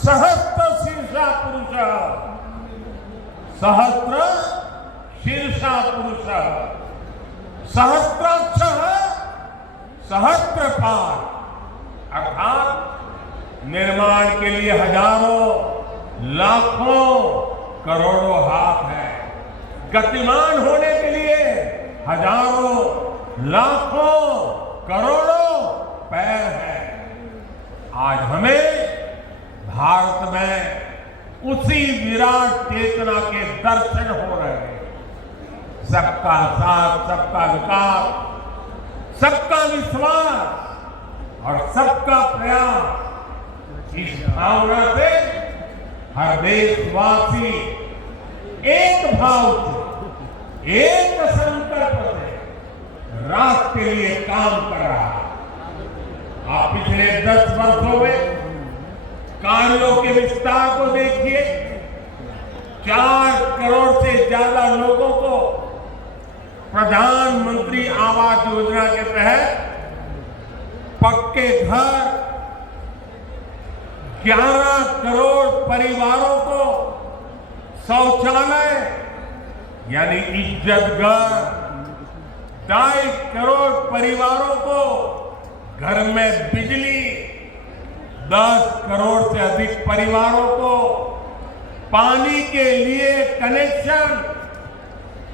सहस्त्र शीर्षा पुरुष, सहस्त्र शीर्षा पुरुष, सहस्त्राक्ष सहस्त्रपाद, अर्थात निर्माण के लिए हजारों लाखों करोड़ों हाथ है, गतिमान होने के लिए हजारों लाखों करोड़ों पैर है। आज हमें भारत में उसी विराट चेतना के दर्शन हो रहे हैं। सबका साथ, सबका विकास, सबका विश्वास और सबका प्रयास, इस भावना से हर देशवासी एक भाव से, एक संकल्प से राष्ट्र के लिए काम कर रहा है। आप पिछले 10 वर्षों में कार्यों के विस्तार को देखिए। 4 करोड़ से ज्यादा लोगों को प्रधानमंत्री आवास योजना के तहत पक्के घर, 11 करोड़ परिवारों को शौचालय यानी इज्जत घर, 2.5 करोड़ परिवारों को घर में बिजली, 10 करोड़ से अधिक परिवारों को पानी के लिए कनेक्शन,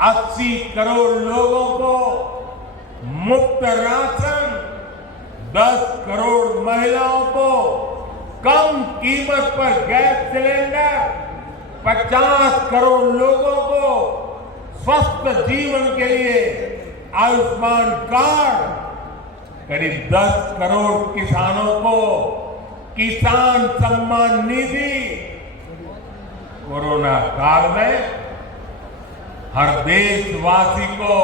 80 करोड़ लोगों को मुफ्त राशन, 10 करोड़ महिलाओं को कम कीमत पर गैस सिलेंडर, 50 करोड़ लोगों को स्वस्थ जीवन के लिए आयुष्मान कार्ड, करीब 10 करोड़ किसानों को किसान सम्मान निधि। कोरोना काल में हर देशवासी को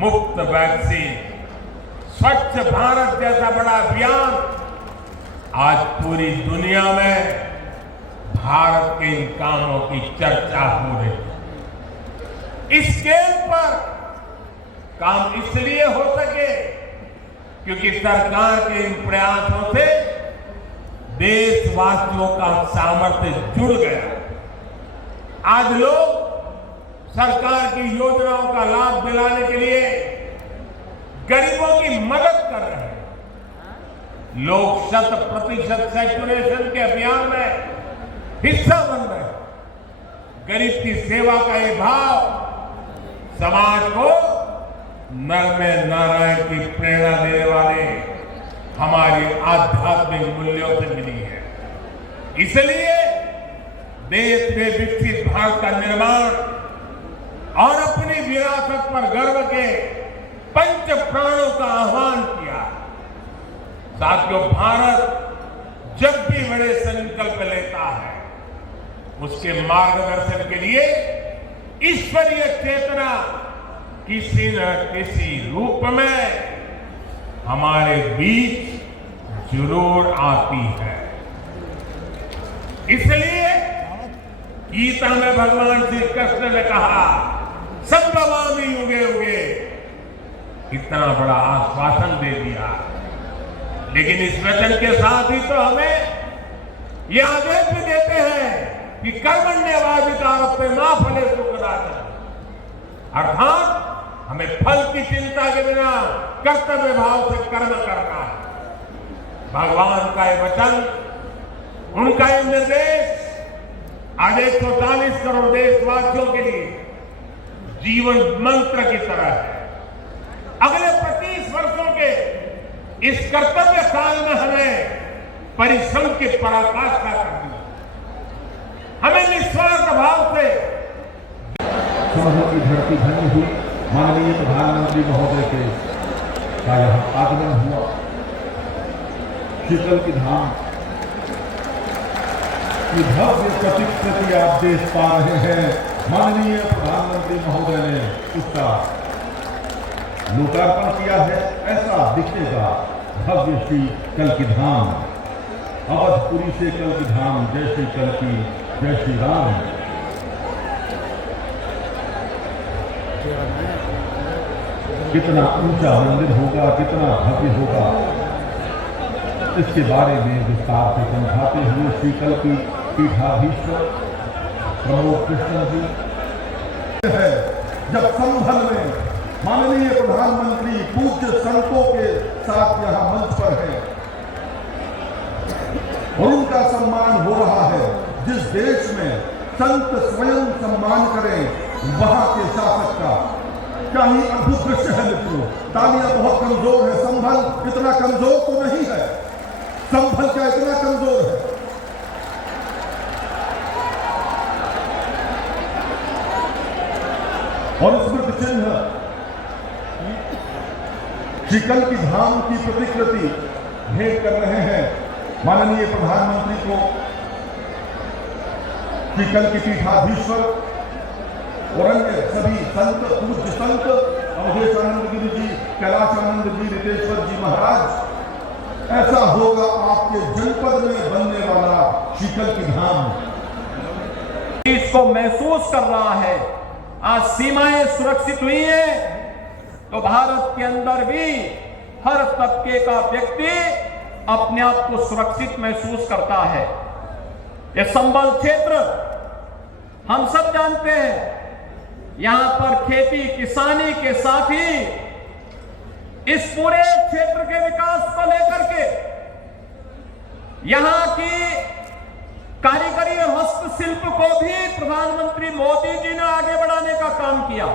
मुफ्त वैक्सीन, स्वच्छ भारत जैसा बड़ा अभियान, आज पूरी दुनिया में भारत के इन कामों की चर्चा हो रही है। इस स्केल पर काम इसलिए हो सके क्योंकि सरकार के इन प्रयासों से देशवासियों का सामर्थ्य जुड़ गया। आज लोग सरकार की योजनाओं का लाभ दिलाने के लिए गरीबों की मदद कर रहे हैं। लोग 100% सैचुरेशन के अभियान में हिस्सा बन रहे हैं। गरीब की सेवा का ये भाव समाज को नर में नारायण की प्रेरणा देने वाले हमारी आध्यात्मिक मूल्यों से मिली है। इसलिए देश में विकसित भारत का निर्माण और अपनी विरासत पर गर्व के पंच प्राणों का आह्वान किया। साथियों, भारत जब भी बड़े संकल्प लेता है, उसके मार्गदर्शन के लिए ईश्वरीय चेतना किसी न किसी रूप में हमारे बीच जरूर आती है। इसलिए गीता में भगवान श्री कृष्ण ने कहा, संभवामि युगे युगे, इतना बड़ा आश्वासन दे दिया। लेकिन इस वचन के साथ ही तो हमें ये आदेश भी देते हैं कि कर्मण्येवाधिकारस्ते मा फलेषु कदाचन, अर्थात हमें फल की चिंता के बिना कर्तव्य भाव से कर्म करना है। भगवान का ये वचन, उनका ये निर्देश आज 140 करोड़ देशवासियों के लिए जीवन मंत्र की तरह है। अगले 25 वर्षों के इस कर्तव्य काल में हमें परिश्रम की पराकाष्ठा करनी है। हमें निस्वार्थ भाव से समझो की धरती धन्य हुई। माननीय प्रधानमंत्री महोदय के का यहाँ आगमन हुआ। शीतल की धाम की भव्य प्रतिकृति आप देख पा रहे हैं। माननीय प्रधानमंत्री महोदय ने उसका लोकार्पण किया है। ऐसा दिखेगा भव्य श्री कल की धाम, अवधपुरी से कल की धाम, जय श्री कल की, जय श्री राम। कितना ऊंचा मंदिर होगा, कितना भव्य होगा। इसके बारे में विस्तार से समझाते हुए श्री कल्की पीठाधीश्वर प्रमोद कृष्ण जी है। जब संभल में माननीय प्रधानमंत्री पूज्य संतों के साथ यहाँ मंच पर है और उनका सम्मान हो रहा है, जिस देश में संत स्वयं सम्मान करें वहां के शासक का, क्या ही अद्भुत दृश्य है मित्रों। तालियां बहुत कमजोर है, संभल इतना कमजोर तो नहीं है, संभल क्या इतना कमजोर है। और स्मृति चिन्ह श्री कल्की धाम की प्रतिकृति भेंट कर रहे हैं माननीय प्रधानमंत्री को श्री कल्की पीठाधीश्वर और अन्य सभी संत, पूज्य संत अवधेशानंद गिरी जी, कैलाशानंद जी, रितेश्वर जी महाराज। ऐसा होगा आपके जनपद में बनने वाला श्री कल्की धाम। इसको महसूस कर रहा है। आज सीमाएं सुरक्षित हुई हैं तो भारत के अंदर भी हर तबके का व्यक्ति अपने आप को सुरक्षित महसूस करता है। ये संबल क्षेत्र हम सब जानते हैं, यहां पर खेती किसानी के साथ ही इस पूरे क्षेत्र के विकास को लेकर के यहां की कारीगरी और हस्तशिल्प को भी प्रधानमंत्री मोदी जी ने आगे बढ़ाने का काम किया।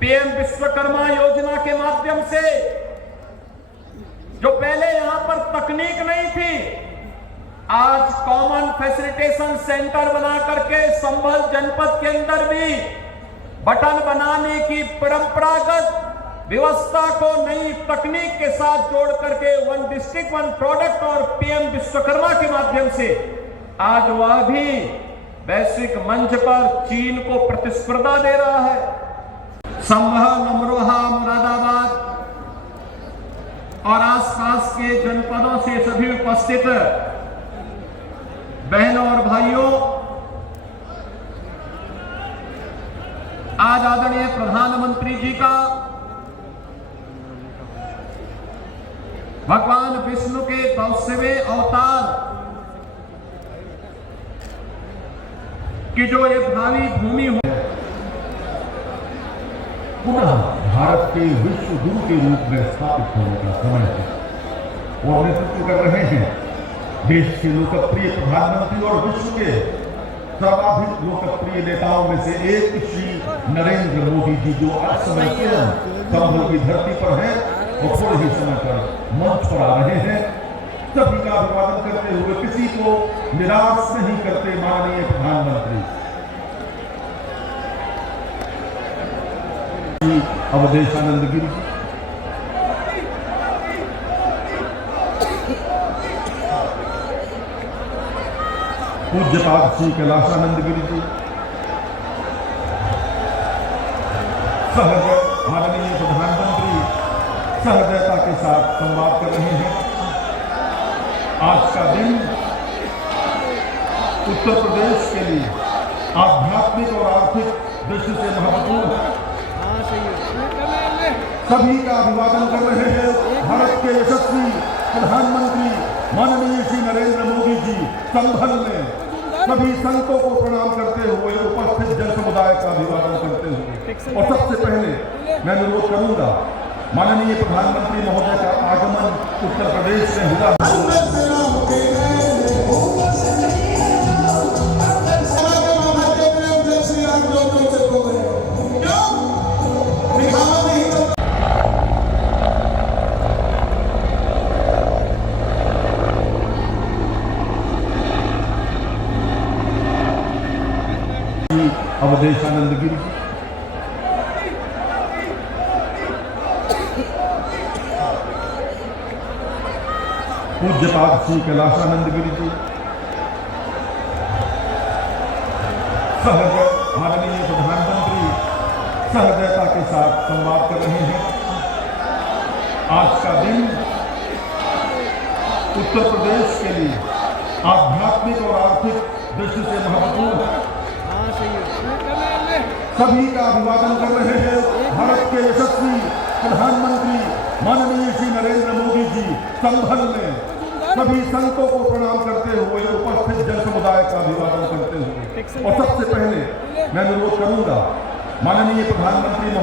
पीएम विश्वकर्मा योजना के माध्यम से जो पहले यहां पर तकनीक नहीं थी, आज कॉमन फैसिलिटेशन सेंटर बना करके संभल जनपद के अंदर भी बटन बनाने की परंपरागत व्यवस्था को नई तकनीक के साथ जोड़ करके वन डिस्ट्रिक्ट वन प्रोडक्ट और पीएम विश्वकर्मा के माध्यम से आज वह भी वैश्विक मंच पर चीन को प्रतिस्पर्धा दे रहा है। संभल, अमरोहा, मुरादाबाद और आसपास के जनपदों से सभी उपस्थित बहनों और भाइयों, आज आदरणीय प्रधानमंत्री जी का भगवान विष्णु के 200वें अवतार की जो ये भावी भूमि हो, पुनः भारत के विश्व गुरु के रूप में स्थापित होने का समय है और नेतृत्व कर रहे हैं देश के लोकप्रिय प्रधानमंत्री और विश्व के सर्वाधिक लोकप्रिय नेताओं में से एक श्री नरेंद्र मोदी जी, जो आज समय स्वयं संभल की धरती पर है और थोड़े ही समय पर मंच पर आ रहे हैं। सभी का अभिवादन करते हुए किसी को निराश नहीं करते माननीय प्रधानमंत्री अवधेशानंद गिरी जी, पूज्यपाद श्री कैलाशानंद गिरी जी, सहज माननीय प्रधानमंत्री सहजता के साथ संवाद कर रहे हैं। आज का दिन उत्तर प्रदेश के लिए आध्यात्मिक और आर्थिक दृष्टि से महत्वपूर्ण है। सभी का अभिवादन कर रहे हैं भारत के यशस्वी प्रधानमंत्री माननीय श्री नरेंद्र मोदी जी। संभल में सभी संतों को प्रणाम करते हुए उपस्थित जन समुदाय का अभिवादन करते हुए, और सबसे पहले मैं अनुरोध करूंगा माननीय प्रधानमंत्री महोदय का आगमन उत्तर प्रदेश में हुआ। अवधेशानंद गिरी जी, पूज्यपाद श्री कैलाशानंद गिरी जी, सहज माननीय प्रधानमंत्री सहजता के साथ संवाद कर रहे हैं। आज का दिन उत्तर प्रदेश के लिए आध्यात्मिक और आर्थिक दृष्टि से महत्वपूर्ण है। सभी का अभिवादन कर रहे हैं भारत के यशस्वी प्रधानमंत्री माननीय श्री नरेंद्र मोदी जी। संभल में सभी संतों को प्रणाम करते हुए उपस्थित जन समुदाय का अभिवादन करते हुए और सबसे पहले मैं अनुरोध करूंगा माननीय प्रधानमंत्री